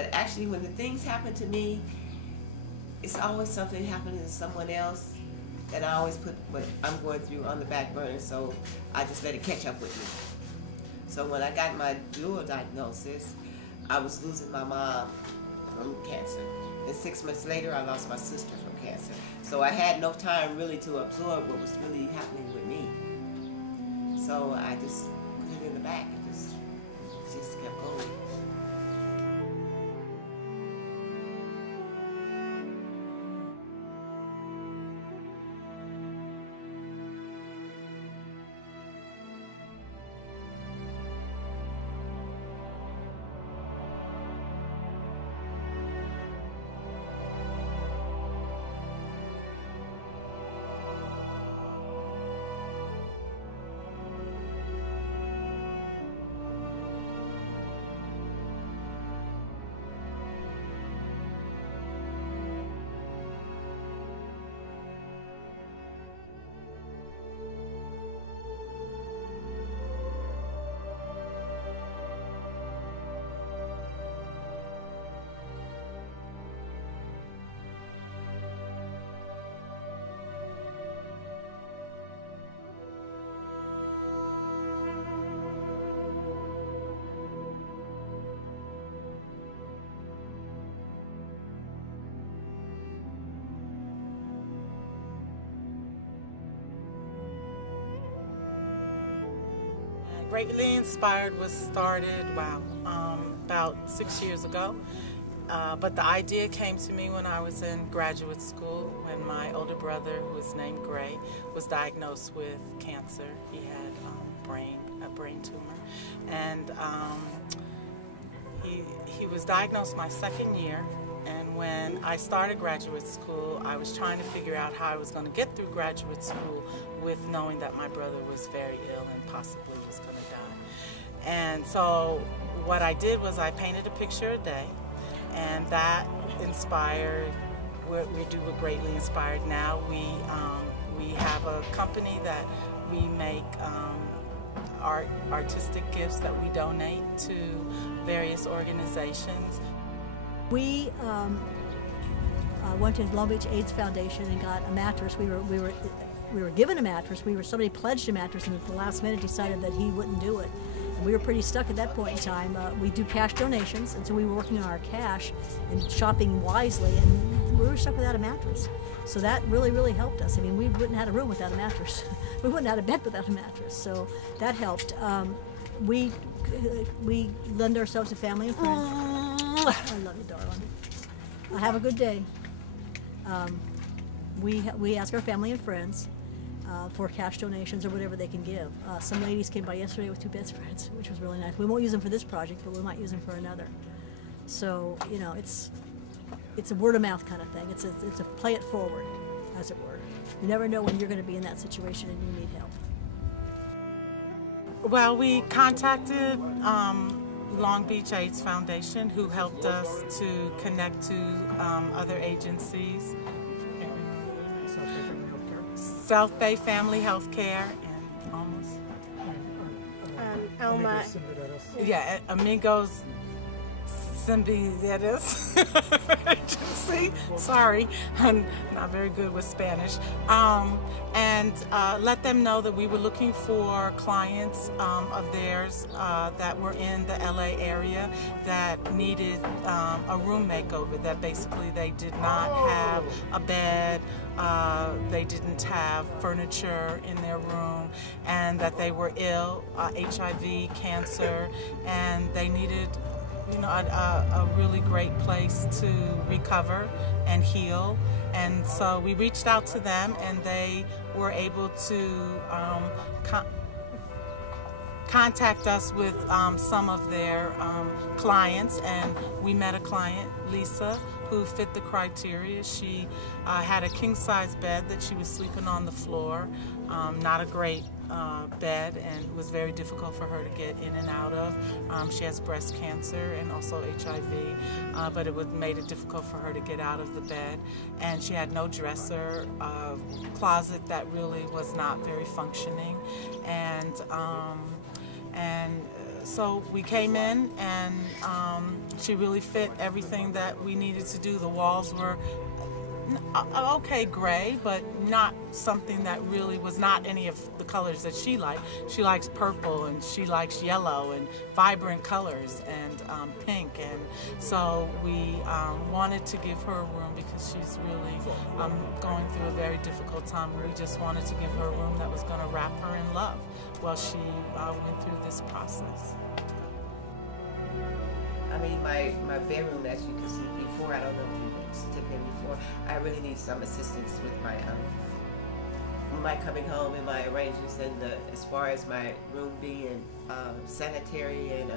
But actually, when the things happen to me, it's always something happening to someone else, and I always put what I'm going through on the back burner, so I just let it catch up with me. So when I got my dual diagnosis, I was losing my mom from cancer. And 6 months later, I lost my sister from cancer. So I had no time really to absorb what was really happening with me. So I just put it in the back and just kept going. Greatly Inspired was started, about 6 years ago. But the idea came to me when I was in graduate school, when my older brother, who was named Gray, was diagnosed with cancer. He had a brain tumor. And he was diagnosed my second year. And when I started graduate school, I was trying to figure out how I was going to get through graduate school with knowing that my brother was very ill and possibly was going to die. And so what I did was I painted a picture a day, and that inspired what we do with Greatly Inspired now. We have a company that we make artistic gifts that we donate to various organizations. We went to Long Beach AIDS Foundation and got a mattress. We were given a mattress. Somebody pledged a mattress, and at the last minute decided that he wouldn't do it. And we were pretty stuck at that point in time. We do cash donations, and so we were working on our cash and shopping wisely, and we were stuck without a mattress. So that really, really helped us. I mean, we wouldn't have had a room without a mattress. We wouldn't have had a bed without a mattress. So that helped. We lend ourselves to family and friends. I love you, darling. Have a good day. We ask our family and friends for cash donations or whatever they can give. Some ladies came by yesterday with 2 bedspreads, which was really nice. We won't use them for this project, but we might use them for another. So, you know, it's a word of mouth kind of thing. It's a play it forward, as it were. You never know when you're going to be in that situation and you need help. Well, we contacted Long Beach AIDS Foundation, who helped us to connect to other agencies. South Bay Family Healthcare and almost Elma. Yeah, Amigos Symbiosis Agency. Sorry, I'm not very good with Spanish. And let them know that we were looking for clients of theirs that were in the LA area that needed a room makeover, that basically they did not have a bed, they didn't have furniture in their room, and that they were ill, HIV, cancer, and they needed a really great place to recover and heal. And so we reached out to them, and they were able to contact us with some of their clients, and we met a client, Lisa, who fit the criteria. She had a king-size bed that she was sleeping on the floor, not a great bed, and it was very difficult for her to get in and out of. She has breast cancer and also HIV, but it made it difficult for her to get out of the bed. And she had no dresser, closet that really was not very functioning, and so we came in, and she really fit everything that we needed to do. The walls were okay gray, but not something that really was not any of the colors that she liked. She likes purple, and she likes yellow and vibrant colors, and pink. And so we wanted to give her a room because she's really going through a very difficult time. We just wanted to give her a room that was going to wrap her in love while she went through this process. I mean, my bedroom, as you can see before, I don't know if you can step in before, I really need some assistance with my coming home and my arrangements, and as far as my room being sanitary and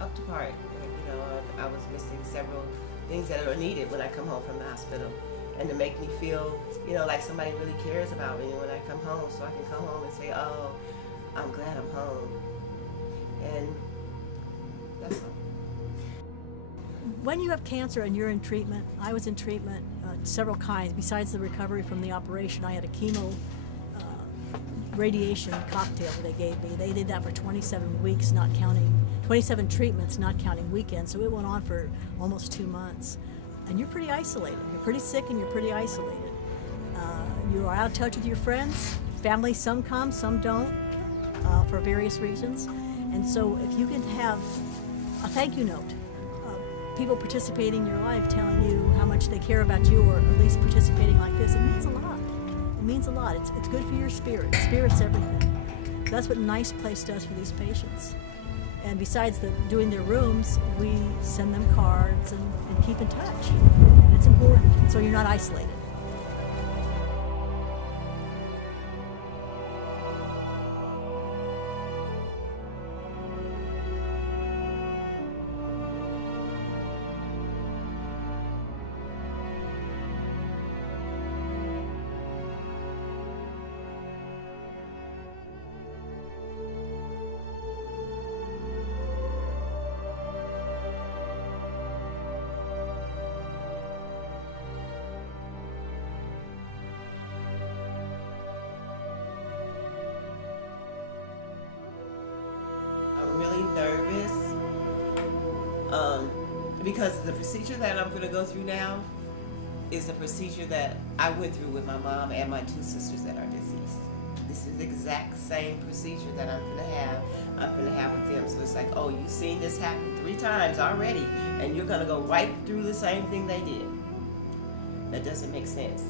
up to par. You know, I was missing several things that are needed when I come home from the hospital, and to make me feel, you know, like somebody really cares about me when I come home, so I can come home and say, oh, I'm glad I'm home. And that's all. When you have cancer and you're in treatment, I was in treatment, several kinds. Besides the recovery from the operation, I had a chemo radiation cocktail that they gave me. They did that for 27 weeks, not counting, 27 treatments, not counting weekends. So it went on for almost 2 months. And you're pretty isolated. You're pretty sick and you're pretty isolated. You are out of touch with your friends. Family, some come, some don't, for various reasons. And so if you can have a thank you note, people participating in your life telling you how much they care about you, or at least participating like this, it means a lot. It means a lot. It's good for your spirit. Spirit's everything. That's what Nice Place does for these patients. And besides doing their rooms, we send them cards and keep in touch. And it's important, so you're not isolated. Really nervous because the procedure that I'm going to go through now is the procedure that I went through with my mom and my 2 sisters that are deceased. This is the exact same procedure that I'm going to have with them. So it's like, oh, you've seen this happen 3 times already, and you're going to go right through the same thing they did. That doesn't make sense.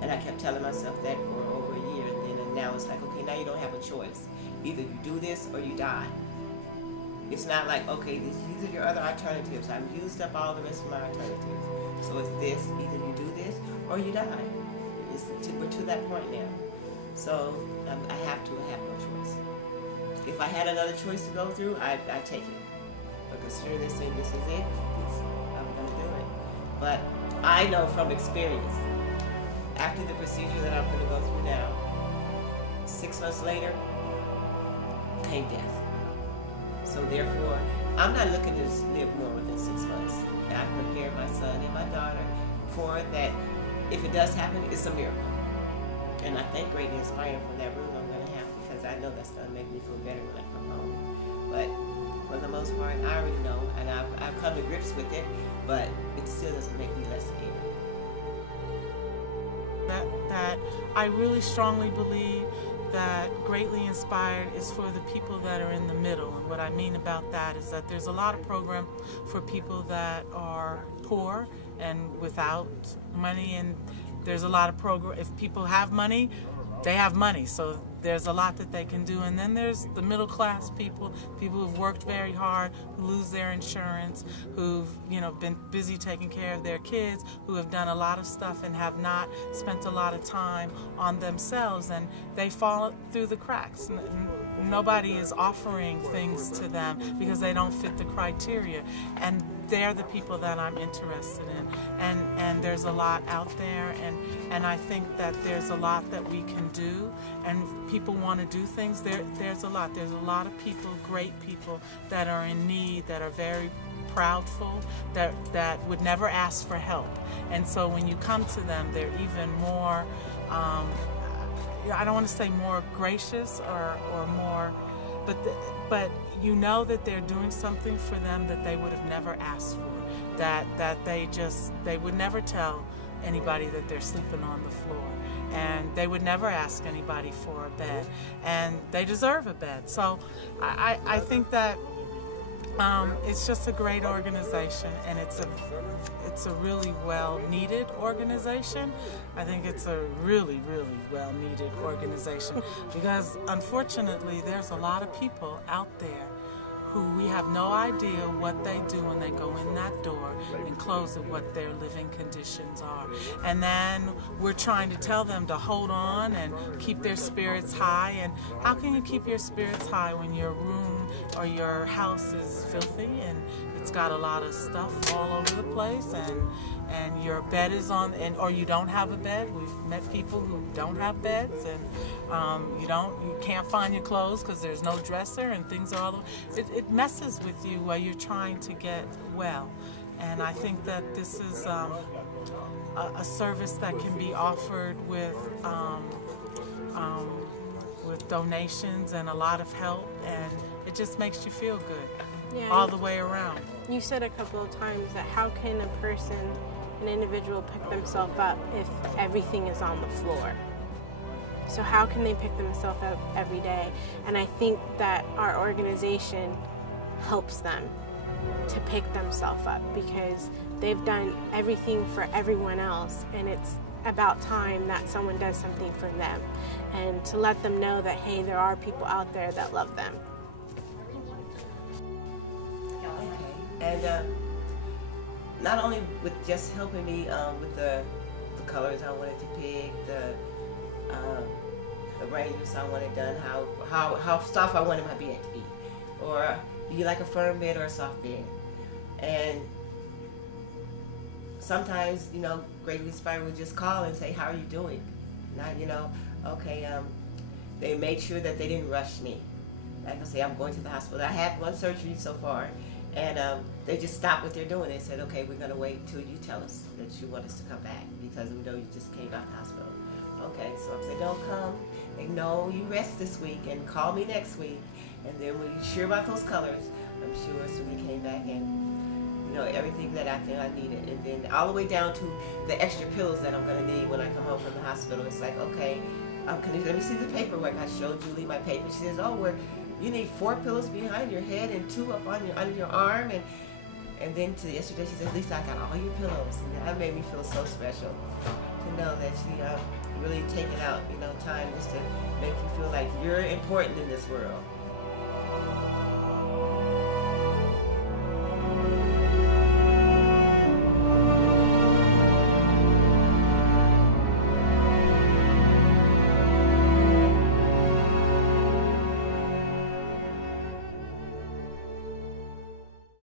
And I kept telling myself that for over a year, and now it's like, okay, now you don't have a choice. Either you do this or you die. It's not like, okay, these are your other alternatives. I've used up all the rest of my alternatives. So it's this, either you do this or you die. We're to that point now. So I have no choice. If I had another choice to go through, I'd take it. But considering this thing, this is it, I'm going to do it. But I know from experience, after the procedure that I'm going to go through now, 6 months later, came death. So therefore, I'm not looking to live more than 6 months. And I've prepared my son and my daughter for that. If it does happen, it's a miracle. And I think greatly inspired from that room I'm going to have, because I know that's going to make me feel better when I come home. But for the most part, I already know, and I've come to grips with it, but it still doesn't make me less scared. That I really strongly believe that Greatly Inspired is for the people that are in the middle. And what I mean about that is that there's a lot of programs for people that are poor and without money, and there's a lot of programs, if people have money, they have money, so there's a lot that they can do. And then there's the middle class people who've worked very hard, who lose their insurance, who've been busy taking care of their kids, who have done a lot of stuff and have not spent a lot of time on themselves, and they fall through the cracks. Nobody is offering things to them because they don't fit the criteria, and they're the people that I'm interested in. And there's a lot out there, and I think that there's a lot that we can do, and people want to do things. There's a lot of people, great people, that are in need, that are very proudful, that would never ask for help. And so when you come to them, they're even more I don't want to say more gracious or more, but you know that they're doing something for them that they would have never asked for, that they would never tell anybody that they're sleeping on the floor, and they would never ask anybody for a bed, and they deserve a bed. So I think that it's just a great organization, and it's a really well-needed organization. I think it's a really, really well-needed organization because unfortunately there's a lot of people out there who we have no idea what they do when they go in that door and close it, what their living conditions are. And then we're trying to tell them to hold on and keep their spirits high. And how can you keep your spirits high when your room or your house is filthy and it's got a lot of stuff all over the place, and your bed is on, or you don't have a bed? We've met people who don't have beds, and you can't find your clothes because there's no dresser, and things are all. It messes with you while you're trying to get well, and I think that this is a service that can be offered with donations and a lot of help, and it just makes you feel good all the way around. You said a couple of times that how can an individual pick themselves up if everything is on the floor? So how can they pick themselves up every day? And I think that our organization helps them to pick themselves up because they've done everything for everyone else, and it's about time that someone does something for them, and to let them know that, hey, there are people out there that love them. And not only with just helping me with the colors I wanted to pick, the arrangements I wanted done, how soft I wanted my bed to be, or do you like a firm bed or a soft bed? And sometimes, Greatly Inspired would just call and say, how are you doing? Not, okay, they made sure that they didn't rush me. Like I say, I'm going to the hospital. I had one surgery so far, and they just stopped what they're doing. They said, okay, we're going to wait till you tell us that you want us to come back because we know you just came out of the hospital. Okay, so I said, don't come. They know you rest this week and call me next week. And then when you're sure about those colors, I'm sure. So they came back and, everything that I feel I needed. And then all the way down to the extra pillows that I'm going to need when I come home from the hospital. It's like, okay, let me see the paperwork. I showed Julie my paper. She says, oh, you need 4 pillows behind your head and 2 up under your arm. And then yesterday she said, Lisa, I got all your pillows. And that made me feel so special to know that she really taken out, time just to make you feel like you're important in this world.